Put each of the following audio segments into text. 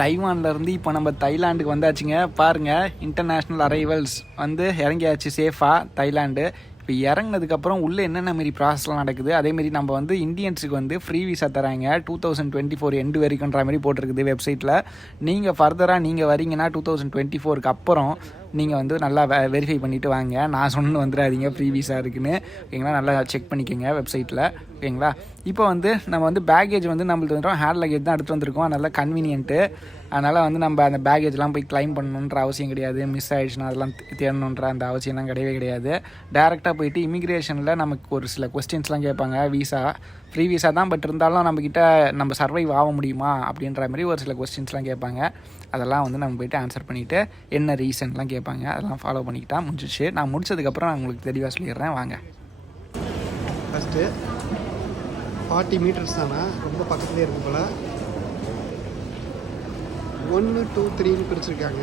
தைவான்லேருந்து இப்போ நம்ம தைலாண்டுக்கு வந்தாச்சுங்க. பாருங்கள், இன்டர்நேஷ்னல் அரைவல்ஸ் வந்து இறங்கியாச்சு சேஃபாக தைலாண்டு. இப்போ இறங்கினதுக்கப்புறம் உள்ளே என்னென்ன மாரி ப்ராசஸ்லாம் நடக்குது, அதேமாரி நம்ம வந்து இந்தியன்ஸுக்கு வந்து ஃப்ரீ விசா தராங்க 2024 எண்டு வரைக்குன்ற மாதிரி போட்டிருக்குது வெப்சைட்டில். நீங்கள் ஃபர்தராக நீங்கள் வரீங்கன்னா 2024க்கு அப்புறம் நீங்கள் வந்து நல்லா வெரிஃபை பண்ணிவிட்டு வாங்க. நான் சொன்னு வந்துடாதீங்க ஃப்ரீ விசா இருக்குன்னு, ஓகேங்களா. நல்லா செக் பண்ணிக்கோங்க வெப்சைட்டில், ஓகேங்களா. இப்போ வந்து நம்ம வந்து பேக்கேஜ் வந்து நம்மளுக்கு வந்துடும் ஹேண்ட் லக்கேஜ் தான் எடுத்துகிட்டு வந்திருக்கோம். நல்லா கன்வீனியன்ட்டு. அதனால் வந்து நம்ம அந்த பேக்கேஜ்லாம் போய் கிளைம் பண்ணணுன்ற அவசியம் கிடையாது. மிஸ் ஆகிடுச்சுன்னா அதெல்லாம் தேடணுன்ற அந்த அவசியம்லாம் கிடையவே கிடையாது. டேரெக்டாக போயிட்டு இமிக்ரேஷனில் நமக்கு ஒரு சில கொஸ்டின்ஸ்லாம் கேட்பாங்க. விசா ஃப்ரீ விசா தான், பட் இருந்தாலும் நம்மக்கிட்ட நம்ம சர்வைவ் ஆக முடியுமா அப்படின்ற மாதிரி ஒரு சில கொஸ்டின்ஸ்லாம் கேட்பாங்க. அதெல்லாம் வந்து நம்ம போய்ட்டு ஆன்சர் பண்ணிவிட்டு என்ன ரீசன்லாம் கேட்பாங்க, அதெல்லாம் ஃபாலோ பண்ணிக்கிட்டா முடிஞ்சிச்சு. நான் முடிச்சதுக்கப்புறம் நான் உங்களுக்கு தெளிவாக சொல்லிடுறேன், வாங்க. ஃபஸ்ட்டு 40 மீட்டர்ஸ் தானே, ரொம்ப பக்கத்துலேயே இருக்கும் போல். 1 2 3ன்னு பிரிச்சுருக்காங்க.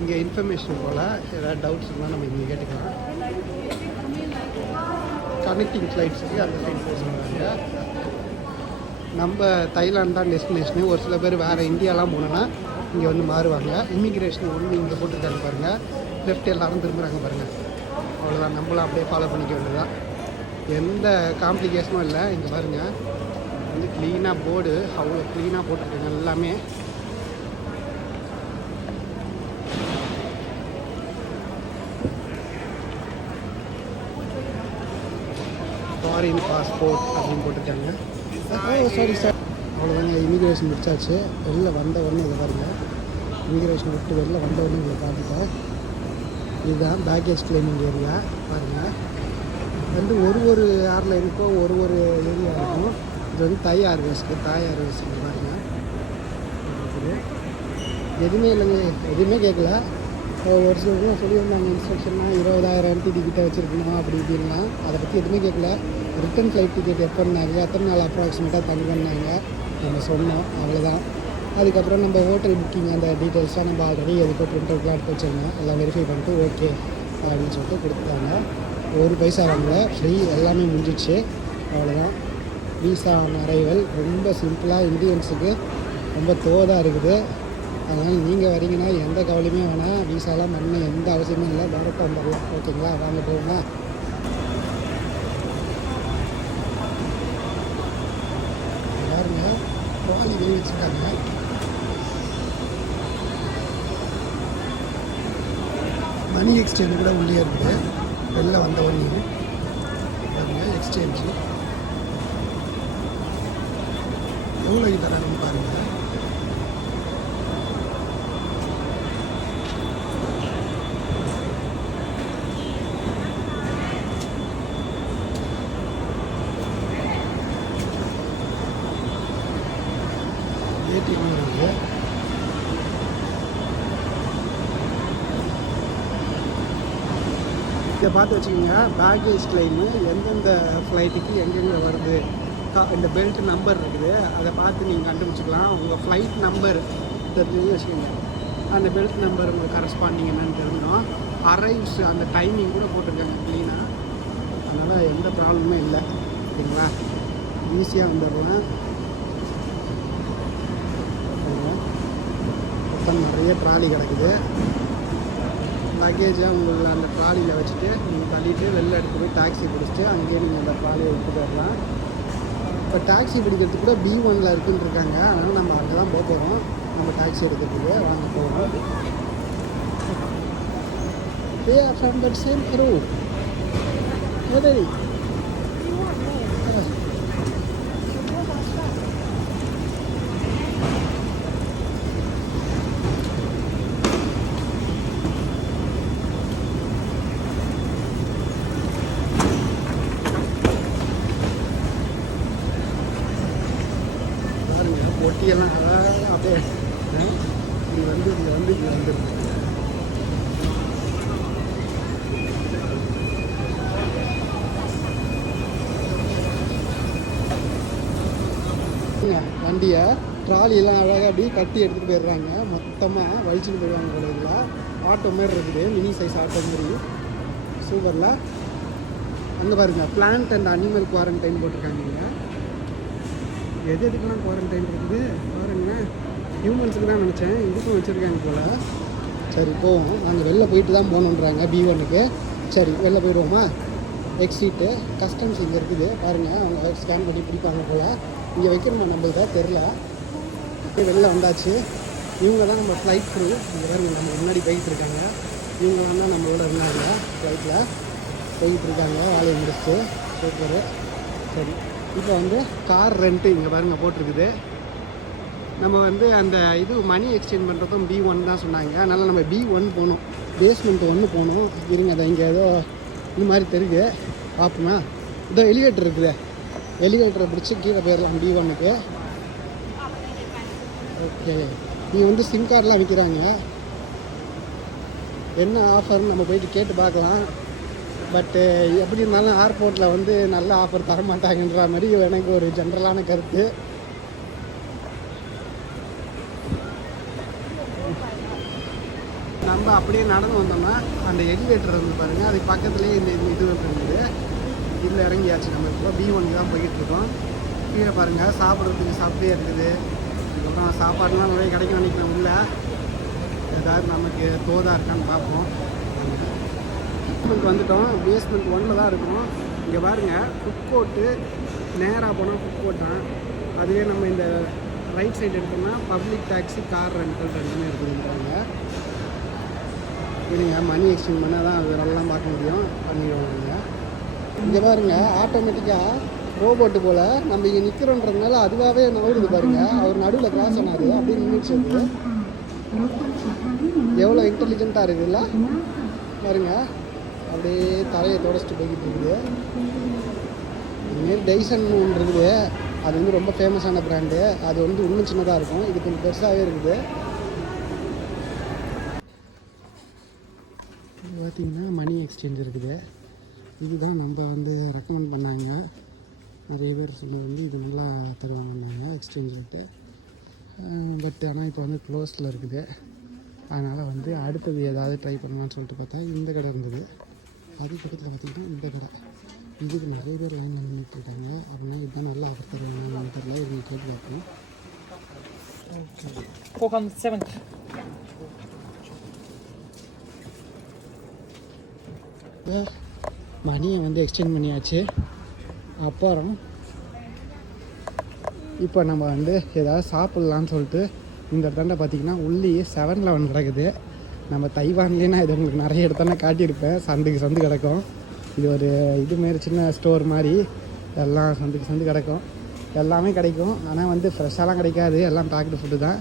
இங்கே இன்ஃபர்மேஷன் போல் ஏதாவது டவுட்ஸ் இருந்தால் நம்ம இங்கே கேட்டுக்கலாம். கனெக்டிங் ஃப்ளைட்ஸுக்கு அந்த சைட் போக சொல்கிறாங்க. நம்ம தைலாந்து தான் டெஸ்டினேஷனு. ஒரு சில பேர் வேறு இந்தியாலாம் போனோன்னா இங்கே வந்து மாறுவாங்க. இமிக்ரேஷன் ஒன்று இங்கே போட்டிருக்காங்க பாருங்கள். லெஃப்ட் எல்லோரும் திரும்புகிறாங்க பாருங்கள். அவ்வளோதான், நம்மளும் அப்படியே ஃபாலோ பண்ணிக்க வேண்டியதான். எந்த காம்ப்ளிகேஷனும் இல்லை. இங்கே பாருங்கள், வந்து க்ளீனாக போர்டு அவ்வளோ க்ளீனாக போட்டிருக்காங்க எல்லாமே. ஃபாரின் பாஸ்போர்ட் அப்படின்னு போட்டிருக்காங்க. சாரி சார், அவ்வளோதாங்க. இமிக்ரேஷன் முடிச்சாச்சு. வெளில வந்த உடனே இதை பாருங்கள், இமிக்ரேஷன் விட்டு வெளில வந்த உடனே இதை பார்த்துட்டேன். இதுதான் பேக்கேஜ் கிளைமிங் ஏரியா. பாருங்கள், வந்து ஒரு ஏர்லைனுக்கும் ஒரு ஏரியா இருக்கும். இது வந்து தாய் ஏர்வேஸ்க்கு பாருங்கள். எதுவுமே இல்லைங்க, எதுவுமே கேட்கல. ஒரு சிலர்லாம் சொல்லியிருந்தாங்க இன்ஸ்ட்ரக்ஷன்லாம் 20,000 டிக்கெட்டை வச்சுருக்கணும் அப்படி இப்படின்லாம். அதை பற்றி எதுவுமே கேட்கல. ரிட்டன் ஃப்ளைட் டிக்கெட் எப்போ இருந்தாங்க, எத்தனை நாள் அப்ராக்சிமேட்டாக தங்குனாங்க நம்ம சொன்னோம், அவ்வளோதான். அதுக்கப்புறம் நம்ம ஹோட்டல் புக்கிங் அந்த டீட்டெயில்ஸ்லாம் நம்ம ஆல்ரெடி எதுக்கோ பிரிண்ட் அவுட்லாம் எடுத்து வச்சுருந்தோம். எல்லாம் வெரிஃபை பண்ணிட்டு ஓகே அப்படின்னு சொல்லிட்டு கொடுத்துட்டாங்க. ஒரு பைசா வாங்கல, ஃப்ரீ, எல்லாமே முடிஞ்சிடுச்சு, அவ்வளோதான். விசா ஆன் அரைவல் ரொம்ப சிம்பிளாக, இந்தியன்ஸுக்கு ரொம்ப தோதாக இருக்குது. அதனால் நீங்கள் வரீங்கன்னா எந்த கவலையுமே வேணாம், விசாலாம் பண்ண எந்த அவசியமும் இல்லை, டேரெக்டாக வந்துடலாம், ஓகேங்களா. வாங்க போங்க. பாருங்க, ட்ராலி வெளியே வச்சுருக்காங்க. மணி எக்ஸ்சேஞ்ச் கூட உள்ளே இருக்குது. வெளில வந்த உடனே பாருங்க, எக்ஸ்சேஞ்சு எவ்வளோ தராங்கன்னு பாருங்கள். ஏடிஎம் இருக்குது. இதை பார்த்து வச்சுக்கோங்க. பேக்கேஜ் கிளைமு எந்தெந்த ஃப்ளைட்டுக்கு எங்கெங்கே வருது, இந்த பெல்ட் நம்பர் இருக்குது, அதை பார்த்து நீங்கள் கண்டுபிடிச்சிக்கலாம். உங்கள் ஃப்ளைட் நம்பர் தெரிஞ்சு வச்சுக்கோங்க. அந்த பெல்ட் நம்பர் உங்களுக்கு கரஸ்பாண்டிங் என்னன்னு தெரிஞ்சிடும். அரைவ்ஸ் அந்த டைமிங் கூட போட்டிருக்காங்க க்ளீனாக. அதனால் எந்த ப்ராப்ளமுமே இல்லை, ஓகேங்களா. ஈஸியாக வந்துடலாம். மொத்தம் நிறைய ட்ராலி கிடக்குது. லக்கேஜை உங்களுக்கு அந்த ட்ராலியில் வச்சுட்டு நீங்கள் தள்ளிட்டு வெளில எடுத்து போய் டாக்ஸி பிடிச்சிட்டு அங்கேயே நீங்கள் அந்த ட்ராலியை எடுத்து போயிடலாம். இப்போ டாக்ஸி பிடிக்கிறதுக்கு கூட B1 இருக்குன்னு இருக்காங்க. அதனால் நம்ம அங்கே தான் போக போகிறோம். நம்ம டாக்ஸி எடுக்கிறதுக்கு வாங்க போகிறோம். They are from the same road. Ready? பொட்டியெல்லாம் அப்படியே இது வந்து வண்டியை ட்ராலியெல்லாம் அழகாக அப்படி கட்டி எடுத்துகிட்டு போயிடுறாங்க. மொத்தமாக வலிச்சுட்டு போயிடுவாங்க. இதில் ஆட்டோ மாரி இருக்குது, மினி சைஸ் ஆட்டோ மாரி. சூப்பரில் அங்கே பாருங்கள், பிளான்ட் அண்ட் அனிமல் குவாரண்டைன் போட்டிருக்காங்க. எதுக்கெல்லாம் குவாரண்டைன் இருக்குது பாருங்களேன். ஹியூமன்ஸுக்கு தான் நினச்சேன், இதுக்கும் வச்சுருக்காங்க போல். சரி போவோம், நாங்கள் வெளில போயிட்டு தான் போகணுன்றாங்க B1க்கு. சரி வெளில போயிடுவோமா? எக்ஸிட்டு கஸ்டம்ஸ் இங்கே இருக்குது பாருங்கள், அவங்க ஸ்கேன் பண்ணி பிடிப்பாங்க போல். இங்கே வைக்கணுமா நம்மளுக்கு தெரில. வெளில வந்தாச்சு. இவங்க தான் நம்ம ஃப்ளைட் க்ரூ. இங்கே பாருங்க நம்ம முன்னாடி போய்கிட்டு இருக்காங்க. இவங்களாம் தான் நம்மளோட இருந்தாங்க ஃப்ளைட்டில் போய்கிட்டு இருக்காங்க, வேலையை முடிச்சு. சூப்பரு. சரி இப்போ வந்து கார் ரெண்ட்டு இங்கே பாருங்கள் போட்டிருக்குது. நம்ம வந்து அந்த இது மணி எக்ஸ்சேஞ்ச் பண்ணுறதும் B1 தான் சொன்னாங்க. அதனால் நம்ம B1 போகணும், பேஸ்மெண்ட் 1 போகணும். இருங்க அதை இங்கே ஏதோ இந்த மாதிரி தெரியுது பார்ப்போமா? இதோ எலிவேட்டர் இருக்குது, எலிவேட்டரை பிடிச்சி கீழே போயிடலாம் B1க்கு. ஓகே, இங்கே வந்து சிம் கார்டெலாம் விற்கிறாங்க. என்ன ஆஃபர்னு நம்ம போயிட்டு கேட்டு பார்க்கலாம். பட்டு எப்படி இருந்தாலும் ஏர்போர்ட்டில் வந்து நல்ல ஆஃபர் தர மாட்டாங்கன்ற மாதிரி எனக்கு ஒரு ஜென்ரலான கருத்து. நம்ம அப்படியே நடந்து வந்தோம்னா அந்த எலிவேட்டர் வந்து பாருங்கள், அதுக்கு பக்கத்துலேயே இந்த இது இருக்குது. இதில் இறங்கியாச்சு. நம்ம இப்போ B1 தான் போய்கிட்டு இருக்கோம். கீழே பாருங்கள் சாப்பிட்றதுக்கு சாப்பிட்டே இருக்குது. அதுக்கப்புறம் சாப்பாடுலாம் நிறைய கிடைக்கும் நினைக்கிறேன். உள்ள ஏதாவது நமக்கு தோதாக இருக்கான்னு பார்ப்போம். பேஸ்மெண்ட் வந்துட்டோம், பேஸ்மெண்ட் 1 தான் இருக்கும். இங்கே பாருங்கள் ஃபுட் கோர்ட்டு, நேராக போனால் ஃபுட் கோர்ட் தான். அதுவே நம்ம இந்த ரைட் சைடு எடுத்தோம்னா பப்ளிக் டாக்ஸி, கார் ரெண்டல் ரெண்டுமே இருக்குதுன்றாங்க. இல்லைங்க மணி எக்ஸ்சேஞ்ச் பண்ணால் தான் அது நல்லா பார்க்க முடியும், பண்ணிடுவாங்க. இங்கே பாருங்கள் ஆட்டோமேட்டிக்காக ரோபோட்டு போல் நம்ம இங்கே நிற்கிறோன்றதுனால அதுவாகவே நவுடுது பாருங்கள். அவர் நடுவில் கிராஸ் ஆனார் அப்படின்னு நின்றுச்சு. எவ்வளோ இன்டெலிஜென்ட்டாக இருக்குதுல்ல பாருங்க. அப்படியே தலையை தொடச்சிட்டு போய்கிட்டு இருக்குது. இதுமாரி டைசன் ஒன்று இருக்குது, அது வந்து ரொம்ப ஃபேமஸான ப்ராண்டு. அது வந்து இன்னும் சின்னதாக இருக்கும், இது கொஞ்சம் பெருசாகவே இருக்குது. இது பார்த்திங்கன்னா மணி எக்ஸ்சேஞ்ச் இருக்குது. இதுதான் நம்ம வந்து ரெக்கமெண்ட் பண்ணாங்க. நிறைய பேர் சொன்னது வந்து இது நல்லா தருவாங்கன்னாங்க எக்ஸ்சேஞ்ச் ரேட்டு. பட் ஆனால் இப்போ வந்து க்ளோஸில் இருக்குது. அதனால் வந்து அடுத்தது ஏதாவது ட்ரை பண்ணலான்னு சொல்லிட்டு பார்த்தா இந்த கடை இருந்தது. அது பக்கத்தில் பார்த்திங்கன்னா இந்த கடை. இதுக்கு நிறைய பேர் லைன் பண்ணிட்டு இருக்காங்க. அப்படின்னா இதுதான் நல்லா ஆஃபர் தருவாங்கன்னு தெரியல. இது கேட்டு பார்ப்போம். மணியை வந்து எக்ஸ்சேஞ்ச் பண்ணியாச்சு. அப்புறம் இப்போ நம்ம வந்து ஏதாவது சாப்பிட்லான்னு சொல்லிட்டு இந்த இடத்தாண்ட பார்த்திங்கன்னா உள்ளேயே 7-Eleven கிடக்குது. நம்ம தைவான்லேயே நான் இது உங்களுக்கு நிறைய இடத்தான காட்டியிருப்பேன். சந்துக்கு சந்து கிடக்கும். இது ஒரு இதுமாரி சின்ன ஸ்டோர் மாதிரி, எல்லாம் சந்துக்கு சந்து கிடக்கும். எல்லாமே கிடைக்கும், ஆனால் வந்து ஃப்ரெஷ்ஷாலாம் கிடைக்காது, எல்லாம் பேக்டு ஃபுட்டு தான்.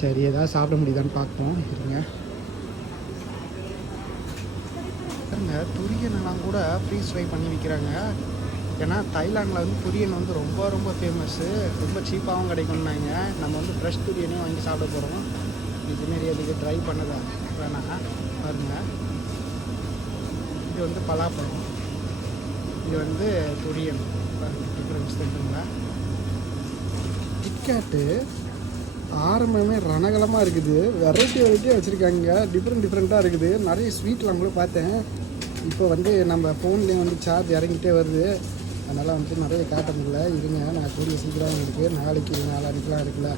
சரி ஏதாவது சாப்பிட முடியுதான்னு பார்ப்போம். இருங்க. துரியனெல்லாம் கூட ஃப்ரீஸ் ஃப்ரை பண்ணி விற்கிறாங்க. ஏன்னா தைலாண்டில் வந்து துரியன் வந்து ரொம்ப ரொம்ப ஃபேமஸ்ஸு, ரொம்ப சீப்பாகவும் கிடைக்கும்னாங்க. நம்ம வந்து ஃப்ரெஷ் துரியனே வாங்கி சாப்பிட போகிறோம். இதுமாரி அதுக்கு ட்ரை பண்ணதா வேணாம் பாருங்கள். இது வந்து பலாப்பழம், இது வந்து துரியன். பாருங்கள் டிஃப்ரென்ஸ் தெரியுங்களா? கிட்கேட்டு ஆரம்பமே ரணகலமாக இருக்குது. வெரைட்டியாக வச்சுருக்காங்க, டிஃப்ரெண்ட்டாக இருக்குது. நிறைய ஸ்வீட்லாம் கூட பார்த்தேன். இப்போ வந்து நம்ம ஃபோன்லேயும் வந்து சார்ஜ் இறங்கிட்டே வருது, அதனால் வந்து நிறைய காட்ட முடியல. இருங்க நான் கூடிய சீக்கிரம் உங்களுக்கு நாளைக்கு நாளானிக்கெலாம் இருக்குல்ல,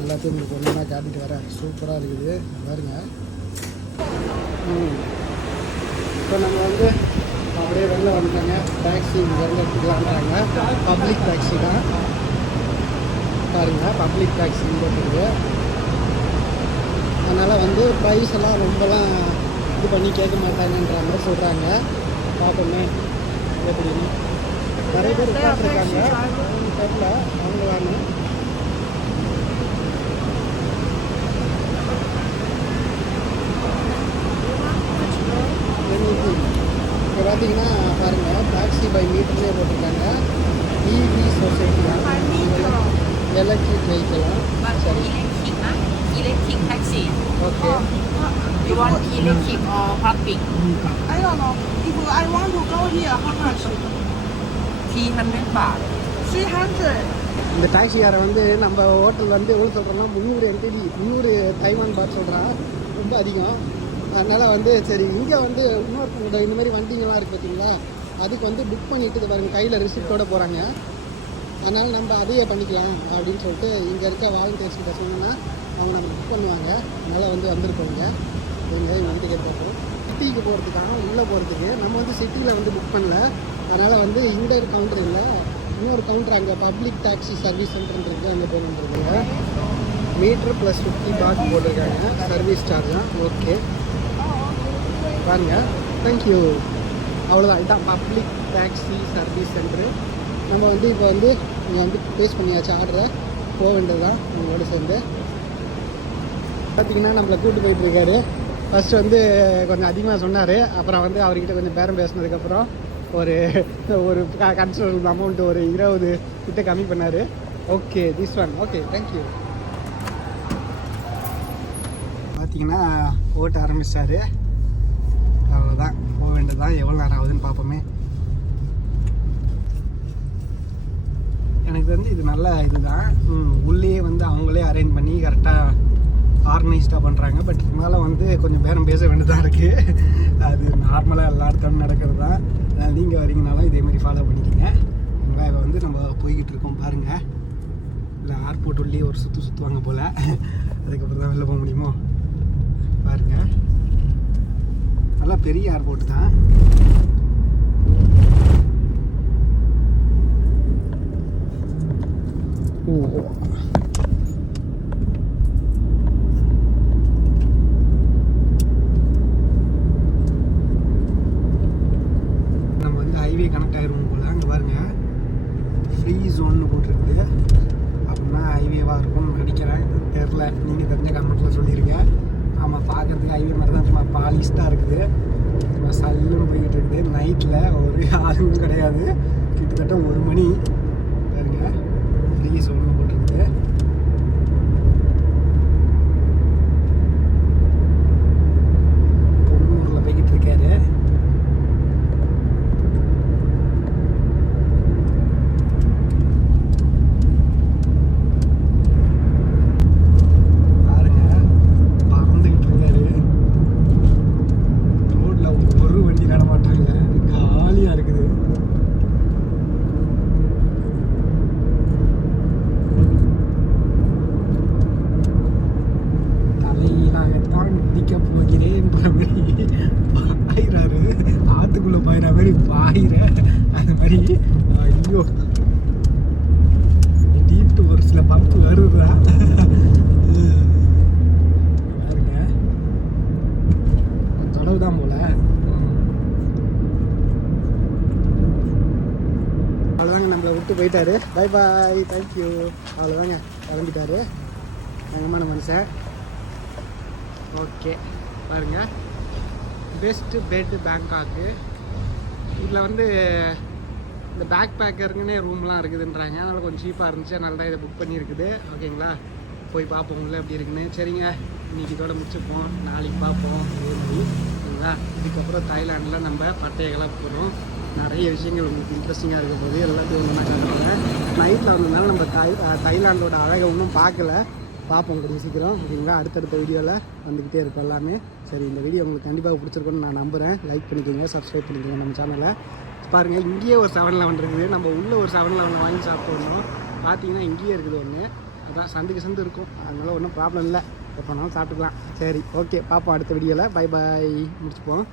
எல்லாத்தையும் உங்களுக்கு ஒன்றா காட்டிட்டு வரேன். சூப்பராக இருக்குது பாருங்க. இப்போ நம்ம வந்து அப்படியே வெளில வந்துட்டாங்க. டாக்ஸி இங்கேருந்து எடுத்துக்கலான்றாங்க. பப்ளிக் டாக்ஸி தான் பாருங்கள், பப்ளிக் டாக்ஸி இருக்குது. அதனால் வந்து ப்ரைஸ் எல்லாம் ரொம்பலாம் இது பண்ணி கேட்க மாட்டாங்கன்ற மாதிரி சொல்கிறாங்க. பார்ப்போமே எப்படின்னு. நிறைய பேர் உட்காந்துருக்காங்க, தெரியல அவங்க வாங்க. இப்போ பார்த்தீங்கன்னா பாருங்கள், டாக்ஸி பை மீட்டர்லேயே போட்டிருக்காங்க. இவி சொசைட்டி தான், எலக்ட்ரிக் வெஹிக்கிளாக. சரி electric taxi. Okay. You want electric or public? I don't know. If I want to go here, how much? 300 baht. 300. இந்த டாக்ஸிக்காரை வந்து நம்ம ஹோட்டல் வந்து எவ்வளோ சொல்கிறோன்னா 300 NTD, 300 தைவான் பாட் சொல்கிறான். ரொம்ப அதிகம். அதனால் வந்து சரி இங்கே வந்து இன்னொரு இந்த மாதிரி வண்டிங்கெல்லாம் இருக்குது பார்த்தீங்களா, அதுக்கு வந்து புக் பண்ணிவிட்டு பாருங்கள் கையில் ரிசிப்டோடு போகிறாங்க. அதனால் நம்ம அதையே பண்ணிக்கலாம் அப்படின்னு சொல்லிட்டு இங்கே இருக்க வாலண்டியர்ஸ் கிட்ட சொன்னோன்னா அவங்க நம்ம புக் பண்ணுவாங்க. அதனால் வந்து வந்திருக்கோங்க எங்கள் டிக்கெட் பார்ப்போம். சிட்டிக்கு போகிறதுக்காக உள்ளே போகிறதுக்கு நம்ம வந்து சிட்டியில் வந்து புக் பண்ணல. அதனால் வந்து இந்த ஒரு கவுண்டர் இல்லை, இன்னொரு கவுண்டர் அங்கே பப்ளிக் டாக்ஸி சர்வீஸ் சென்டர்ன்றது அங்கே போகணுன்றதுங்க. மீட்ரு ப்ளஸ் 50 பாட் போட்டிருக்காங்க, சர்வீஸ் சார்ஜ் தான். ஓகே பாருங்கள், தேங்க்யூ. அவ்வளோதான், இதுதான் பப்ளிக் டாக்ஸி சர்வீஸ் சென்டரு. நம்ம வந்து இப்போ வந்து இங்கே வந்து பேஸ் பண்ணியாச்சு ஆர்டரை, போக வேண்டியது தான் நம்மளோட சேர்ந்து. பார்த்திங்கன்னா நம்மளை கூப்பிட்டு போயிட்டுருக்காரு. ஃபஸ்ட்டு வந்து கொஞ்சம் அதிகமாக சொன்னார், அப்புறம் வந்து அவர்கிட்ட கொஞ்சம் பேரம் பேசினதுக்கப்புறம் ஒரு கன்சிடரபிள் அமௌண்ட் ஒரு 20 கிட்ட கம்மி பண்ணார். Okay this one okay thank you. பார்த்திங்கன்னா ஓட்ட ஆரம்பிச்சிட்டாரு. அவ்வளோதான், போக வேண்டியது தான். எவ்வளோ நேரம் ஆகுதுன்னு பார்ப்போமே. எனக்கு வந்து இது நல்ல இதுதான். உள்ளே வந்து அவங்களே அரேஞ்ச் பண்ணி கரெக்டாக ஆர்கனைஸ்டாக பண்ணுறாங்க. பட் இருந்தாலும் வந்து கொஞ்சம் பேரம் பேச வேண்டியதாக இருக்குது. அது நார்மலாக எல்லா இடத்துலையும் நடக்கிறது தான். நீங்கள் வரீங்கனாலும் இதேமாதிரி ஃபாலோ பண்ணிக்கிங்க. இப்போ வந்து நம்ம போய்கிட்டு இருக்கோம் பாருங்கள். இல்லை ஏர்போர்ட் உள்ளே ஒரு சுற்றுவாங்க போல், அதுக்கப்புறம் தான் வெளில போக முடியுமோ பாருங்கள். நல்லா பெரிய ஏர்போர்ட் தான். நம்ம வந்து ஹைவே கனெக்ட் ஆகிருவோம் போல். அங்கே பாருங்கள், ஃப்ரீ ஜோன்னு போட்டிருக்குது. அப்படின்னா ஹைவேவாக இருக்கும்னு நினைக்கிறேன், தெரில. நீங்கள் தெரிஞ்ச கமெண்ட்டில் சொல்லிடுங்க. ஆமாம், பார்க்குறதுக்கு ஹைவே மாதிரி தான், சும்மா பாலிஷ்டாக இருக்குது. சும்மா சல்லுன்னு போய்கிட்டு இருக்குது. நைட்டில் ஒரு ஆளுங்களும் கிடையாது. கிட்டத்தட்ட 1 மணி பாருங்க. ஃப்ரீ ஜோன்னு போட்டிருக்குது. பொன்னூரில் போய்கிட்டு இருக்காரு. ஆத்துக்குள்ள பாயிற மாதிரி பாயிற அந்த மாதிரி. ஐயோ, திடீர்னு ஒரு சில பம்பு வருதா பாருங்க. தொலைவு தான் போல. அவ்வளோதாங்க, நம்மளை விட்டு போயிட்டாரு. Bye bye, thank you. அவ்வளோதாங்க, கிளம்பிட்டாரு. தங்கமான மனுஷன். ஓகே பாருங்க, பெஸ்ட்டு பெட் பேங்காக்கு. இதில் வந்து இந்த பேக் பேக்கருங்கன்னே ரூம்லாம் இருக்குதுன்றாங்க. அதனால் கொஞ்சம் சீப்பாக இருந்துச்சு, அதனால தான் இதை புக் பண்ணியிருக்குது. ஓகேங்களா, போய் பார்ப்போம் உள்ள எப்படி இருக்குன்னு. சரிங்க, இன்றைக்கி இதோட முடிச்சுப்போம், நாளைக்கு பார்ப்போம் இதே மாதிரி. ஓகேங்களா, இதுக்கப்புறம் தாய்லாண்டில் நம்ம பட்டையெல்லாம் போகிறோம். நிறைய விஷயங்கள் உங்களுக்கு இன்ட்ரெஸ்டிங்காக இருக்க போது எல்லாத்தையும் ஒன்றா காட்டுவாங்க. நைட்டில் வந்ததுனால நம்ம தாய்லாண்டோட அழகை ஒன்றும் பார்க்கல, பார்ப்போம் கூடிய சீக்கிரம். ஓகேங்களா, அடுத்தடுத்த வீடியோவில் வந்துக்கிட்டே இருக்கும் எல்லாமே. சரி, இந்த வீடியோ உங்களுக்கு கண்டிப்பாக பிடிச்சிருக்குன்னு நான் நம்புகிறேன். லைக் பண்ணிக்கோங்க, சப்ஸ்கிரைப் பண்ணிக்கோங்க நம்ம சேனலை. பாருங்கள், இங்கேயே ஒரு 7-Eleven இருக்குது. நம்ம உள்ளே ஒரு 7-Eleven வாங்கி சாப்பிட்டோம். பார்த்தீங்கன்னா இங்கேயே இருக்குது ஒன்று. அதான் சந்து இருக்கும், அதனால ஒன்றும் ப்ராப்ளம் இல்லை, எப்போனாலும் சாப்பிட்டுக்கலாம். சரி, ஓகே, பார்ப்போம் அடுத்த வீடியோவில். Bye bye, முடிச்சுப்போம்.